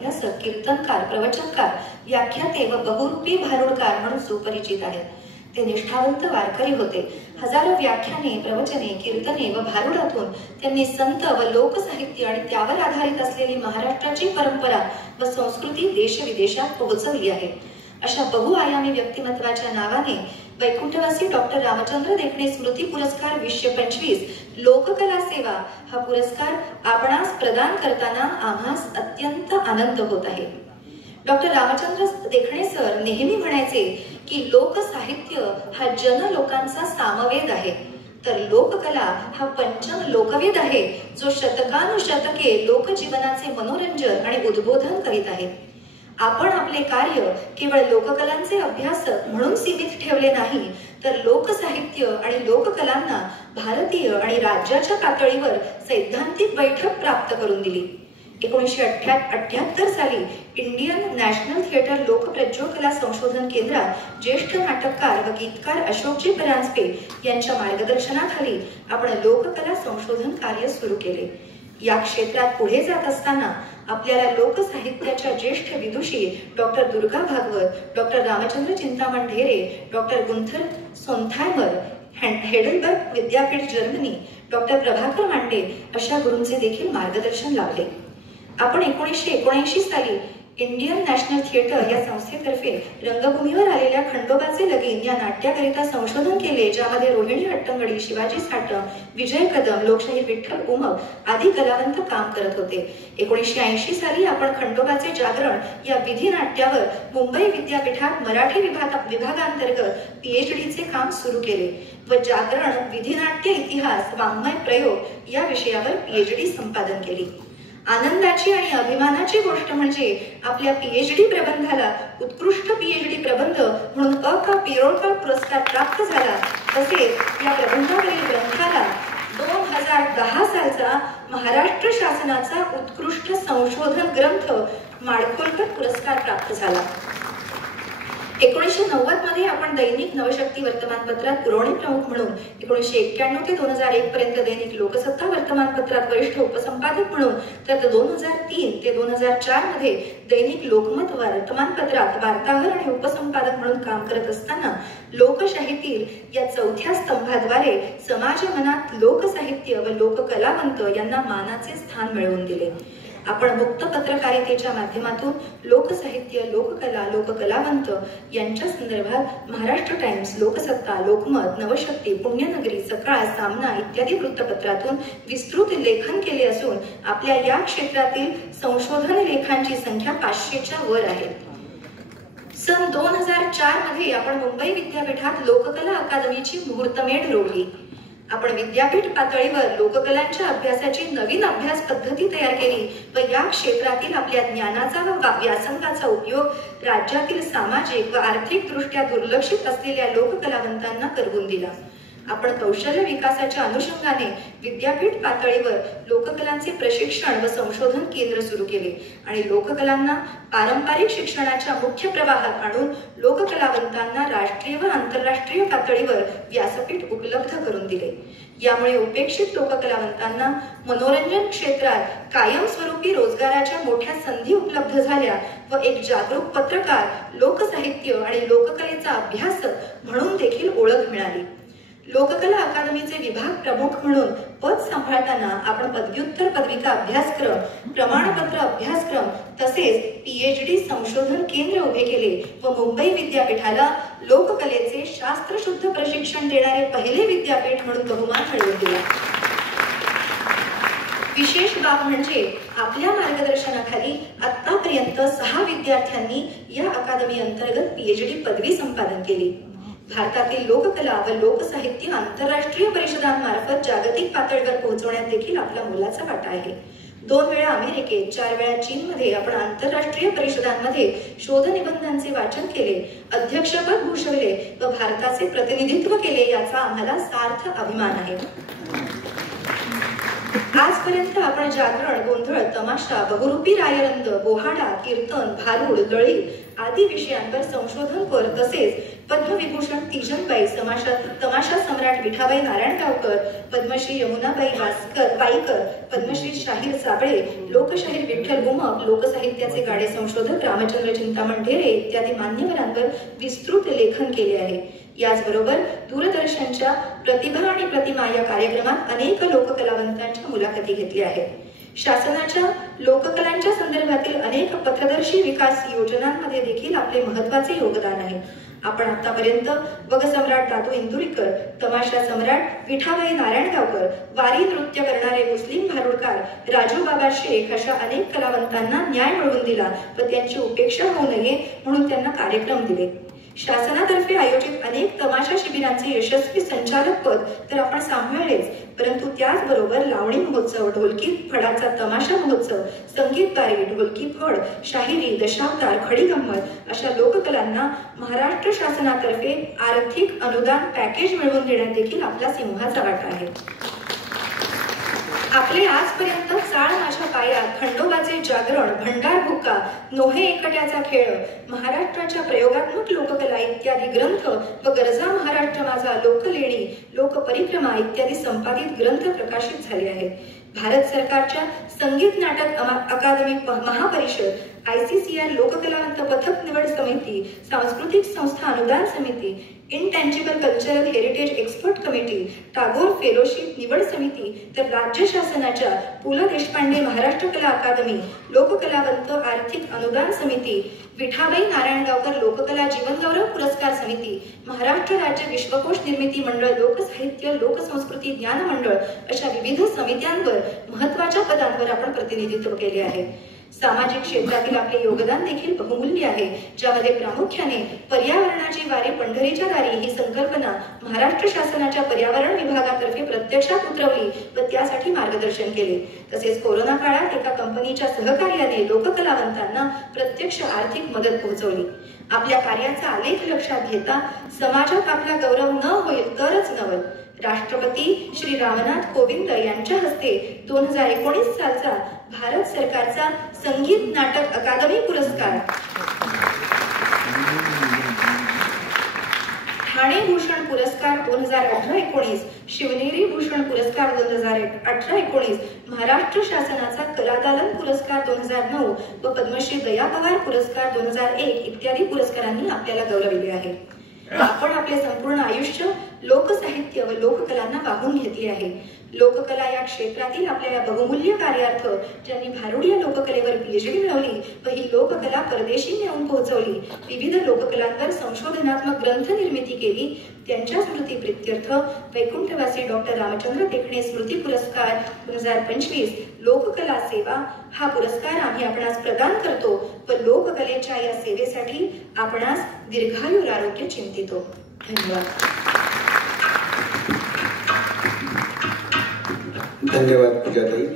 कीर्तनकार, प्रवचनकार, व्याख्याते व बहुरूपी भारुडकार म्हणून सुपरिचित आहेत. ते निष्ठावंत वारकरी होते. हजारो व्याख्याने, प्रवचने, कीर्तने व भारुडातून त्यांनी संत व लोकसाहित्य आणि त्यावर आधारित असलेली महाराष्ट्राची परंपरा व संस्कृती देशविदेशात पोहोचवली आहे. अशा बहुआयामी व्यक्तिमत्वाच्या नावाने वैकुंठवासी डॉक्टर रामचंद्र देखणे स्मृती पुरस्कार 2025 लोककला सेवा हा पुरस्कार आपणास प्रदान करताना आम्हास अत्यंत आनंद होत आहे. डॉक्टर रामचंद्र देखणे सर नेहमी म्हणायचे की लोकसाहित्य हा जन लोकांचा सामवेद आहे, तर लोककला हा पंचम लोकवेद आहे, जो शतकानुशतके लोकजीवनाचे मनोरंजन आणि उद्बोधन करीत आहे. आपण आपले कार्य केवळ लोककलांचे अभ्यासक म्हणून सीमित ठेवले नाही, तर लोकसाहित्य आणि लोककलांना भारतीय आणि राज्याच्या पातळीवर सैद्धांतिक बैठक प्राप्त करून दिली. 1978 साली इंडियन नॅशनल थिएटर लोकप्रज्वल कला संशोधन केंद्रात ज्येष्ठ नाटककार व गीतकार अशोकजी परांजपे यांच्या मार्गदर्शनाखाली आपण लोककला संशोधन कार्य सुरू केले. या क्षेत्रात पुढे जात असताना आपल्याला लोकसाहित्याच्या ज्येष्ठ विदुषी doctor Durga Bhagwat, doctor Ramchandra Chintaman Dhere, doctor Gunther Sontheimer, Heidelberg विद्यापीठ जर्मनी, डॉक्टर प्रभाकर मांडे अशा गुरूंचे देखील मार्गदर्शन लाभले. आपण 1979 साली इंडियन नॅशनल थिएटर या संस्थेतर्फे रंगभूमीवर आलेल्या खंडोबाचे लगीन या नाट्याकरिता संशोधन केले, ज्यामध्ये रोहिणी हट्टंगडी, शिवाजी साटम, विजय कदम, लोकशाहीर विठ्ठल उमप आदी कलावंत काम करत होते. 1980 साली आपण खंडोबाचे जागरण या विधी नाट्यावर मुंबई विद्यापीठात मराठी विभागांतर्गत PhDचे काम सुरू केले व जागरण, विधिनाट्य इतिहास, वाङ्मय प्रयोग या विषयावर PhD संपादन केली. आनंदाची आणि अभिमानाची गोष्ट म्हणजे आपल्या PhD प्रबंधाला उत्कृष्ट PhD प्रबंध म्हणून क. पिरोळकर पुरस्कार प्राप्त झाला. तसेच या प्रबंधावरील ग्रंथाला 2010 सालचा महाराष्ट्र शासनाचा उत्कृष्ट संशोधन ग्रंथ माडखोलकर पुरस्कार प्राप्त झाला. 1990 मध्ये आपण दैनिक नवशक्ती वर्तमानपत्रात पुरवणी प्रमुख म्हणून, 1991 ते 2001 पर्यंत दैनिक लोकसत्ता वर्तमानपत्रात वरिष्ठ उपसंपादक म्हणून, तर 2003 ते 2004 मध्ये दैनिक लोकमत वर्तमानपत्रात वार्ताहर आणि उपसंपादक म्हणून काम करत असताना लोकशाहीतील या चौथ्या स्तंभाद्वारे समाज मनात लोकसाहित्य व लोककलावंत यांना मानाचे स्थान मिळवून दिले. आपण मुक्त पत्रकारितेच्या माध्यमातून लोकसाहित्य, लोककला, लोककलावंत यांच्या संदर्भात महाराष्ट्र टाइम्स, लोकसत्ता, लोकमत, नवशक्ती, पुण्यनगरी, सकाळ, सामना इत्यादी वृत्तपत्रातून विस्तृत लेखन केले असून आपल्या या क्षेत्रातील संशोधन लेखांची संख्या 500च्या वर आहे. सन 2004 मध्ये आपण मुंबई विद्यापीठात लोककला अकादमीची मुहूर्तमेढ रोवली. आपण विद्यापीठ पातळीवर लोककलांच्या अभ्यासाची नवीन अभ्यास पद्धती तयार केली व या क्षेत्रातील आपल्या ज्ञानाचा व व्यासंगाचा उपयोग राज्यातील सामाजिक व आर्थिक दृष्ट्या दुर्लक्षित असलेल्या लोककलावंतांना करवून दिला. आपण कौशल्य विकासाच्या अनुषंगाने विद्यापीठ पातळीवर लोककलांचे प्रशिक्षण व संशोधन केंद्र सुरू केले आणि लोककलांना पारंपरिक शिक्षणाच्या मुख्य प्रवाहात आणून लोककलावंतांना राष्ट्रीय व आंतरराष्ट्रीय पातळीवर व्यासपीठ उपलब्ध करून दिले. यामुळे उपेक्षित लोककलावंतांना मनोरंजन क्षेत्रात कायमस्वरूपी रोजगाराच्या मोठ्या संधी उपलब्ध झाल्या व एक जागरूक पत्रकार, लोकसाहित्य आणि लोककलेचा अभ्यासक म्हणून देखील ओळख मिळाली. लोककला अकादमीचे विभाग प्रमुख म्हणून पद सांभाळताना आपण पदव्युत्तर पदविका अभ्यासक्रम, प्रमाणपत्र अभ्यासक्रम तसेच PhD संशोधन केंद्र उभे केले व मुंबई विद्यापीठाला लोककलेचे शास्त्रशुद्ध प्रशिक्षण देणारे पहिले विद्यापीठ म्हणून बहुमान मिळवून दिला. विशेष बाब म्हणजे आपल्या मार्गदर्शनाखाली आतापर्यंत 6 विद्यार्थ्यांनी या अकादमी अंतर्गत PhD पदवी संपादन केली. भारतातील लोककला व लोकसाहित्य आंतरराष्ट्रीय परिषदांमार्फत जागतिक पातळीवर पोहोचवण्यात देखील आपला मोलाचा वाटा आहे. 2 वेळा अमेरिकेत, 4 वेळा चीनमध्ये आपण आंतरराष्ट्रीय परिषदांमध्ये शोध निबंधांचे वाचन केले, अध्यक्षपद भूषवले व भारताचे प्रतिनिधित्व केले, याचा आम्हाला सार्थ अभिमान आहे. आजपर्यंत आपण जागरण, गोंधळ, तमाशा, बहुरूपी रायरंग, बोहाडा, कीर्तन, भारुड, लळी आदी विषयांवर संशोधनपर तसेच पद्मविभूषण तीजनबाई, तमाशा सम्राट विठाबाई नारायणगावकर, पद्मश्री यमुनाबाई वाईकर, पद्मश्री शाहीर साबळे, लोकशाहीर विठ्ठल गुमक, लोकसाहित्याचे गाडे संशोधक रामचंद्र चिंतामण ढेरे इत्यादी मान्यवरांवर विस्तृत लेखन केले आहे. याचबरोबर दूरदर्शनच्या प्रतिभा आणि प्रतिमा या कार्यक्रमात अनेक लोककलावंतांच्या मुलाखती घेतल्या आहेत. शासनाच्या लोककलांच्या संदर्भातील अनेक पथदर्शी विकास योजनांमध्ये देखील आपले महत्त्वाचे योगदान आहे. आपण आतापर्यंत वगसम्राट दादू इंदुरीकर, तमाशा सम्राट विठाबाई नारायणगावकर, वारी नृत्य करणारे मुस्लिम भारुडकार राजू बाबा शेख अशा अनेक कलावंतांना न्याय मिळवून दिला व त्यांची उपेक्षा होऊ नये म्हणून त्यांना कार्यक्रम दिले. शासनातर्फे आयोजित अनेक तमाशा शिबिरांचे यशस्वी संचालक पद तर आपण सांभाळलेच, परंतु त्याचबरोबर लावणी महोत्सव, ढोलकी फडाचा तमाशा महोत्सव, संगीत बारी, ढोलकी फड, शाहिरी, दशावतार, खडी गंमत अशा लोककलांना महाराष्ट्र शासनातर्फे आर्थिक अनुदान पॅकेज मिळवून देण्यात देखील आपला सिंहाचा वाटा आहे. आपले आजपर्यंत चाळ माझ्या पायात, खंडोबाचे जागरण, भंडार भुक्का, नोहे एकट्याचा खेळ, महाराष्ट्राच्या प्रयोगात्मक लोककला इत्यादी ग्रंथ व गरजा महाराष्ट्र माझा, लोकलेणी, लोकपरिक्रमा इत्यादी संपादित ग्रंथ प्रकाशित झाले आहेत. भारत सरकारच्या संगीत नाटक अकादमी महापरिषद, ICCR लोककलावंत पथक निवड समिती, सांस्कृतिक संस्था अनुदान समिती, intangible cultural heritage expert committee, Tagore fellowship निवड समिती, तर राज्य शासनाच्या पु ल देशपांडे महाराष्ट्र कला अकादमी, लोककलावंत आर्थिक अनुदान समिती, विठाबाई नारायणगावकर लोककला जीवनगौरव पुरस्कार समिती, महाराष्ट्र राज्य विश्वकोश निर्मिती मंडळ, लोकसाहित्य लोकसंस्कृती ज्ञान मंडळ अशा विविध समित्यांवर महत्त्वाच्या पदांवर आपण प्रतिनिधित्व केले आहे. सामाजिक क्षेत्रातील आपले योगदान देखील बहुमूल्य आहे, ज्यामध्ये प्रामुख्याने पर्यावरणाची वारी पंढरीच्या दारी ही संकल्पना महाराष्ट्र शासनाच्या पर्यावरण विभागातर्फे प्रत्यक्षात उतरवली व त्यासाठी मार्गदर्शन केले. तसेच कोरोना काळात एका कंपनीच्या सहकार्याने लोककलावंतांना प्रत्यक्ष आर्थिक मदत पोहोचवली. आपल्या कार्याचा आलेख लक्षात घेता समाजात आपला गौरव न होईल तरच नवल, राष्ट्रपती श्री रामनाथ कोविंद यांच्या हस्ते 2019 सालचा भारत सरकारचा संगीत नाटक अकादमी पुरस्कार, ठाणे भूषण पुरस्कार 2018-19, शिवनेरी भूषण पुरस्कार 2018-19, महाराष्ट्र शासनाचा कलादालन पुरस्कार 2009 व पद्मश्री दया पवार पुरस्कार 2001 इत्यादी पुरस्कारांनी आपल्याला गौरविले आहे. आपण आपले संपूर्ण आयुष्य लोकसाहित्य व लोककलांना वाहून घेतले आहे. लोककला या क्षेत्रातील आपल्या या बहुमूल्य कार्यार्थ ज्यांनी भारुड या लोककलेवर PhD मिळवली व ही लोककला परदेशी नेऊन पोहोचवली, विविध लोककलांवर संशोधनात्मक ग्रंथ निर्मिती केली, त्यांच्या स्मृती प्रित्यर्थ वैकुंठवासी डॉक्टर रामचंद्र देखणे स्मृती पुरस्कार 2025 लोककला सेवा हा पुरस्कार आम्ही आपणास प्रदान करतो व लोककलेच्या या सेवेसाठी आपणास दीर्घायुर आरोग्य चिंतितो. धन्यवाद. धन्यवाद पूजाताई.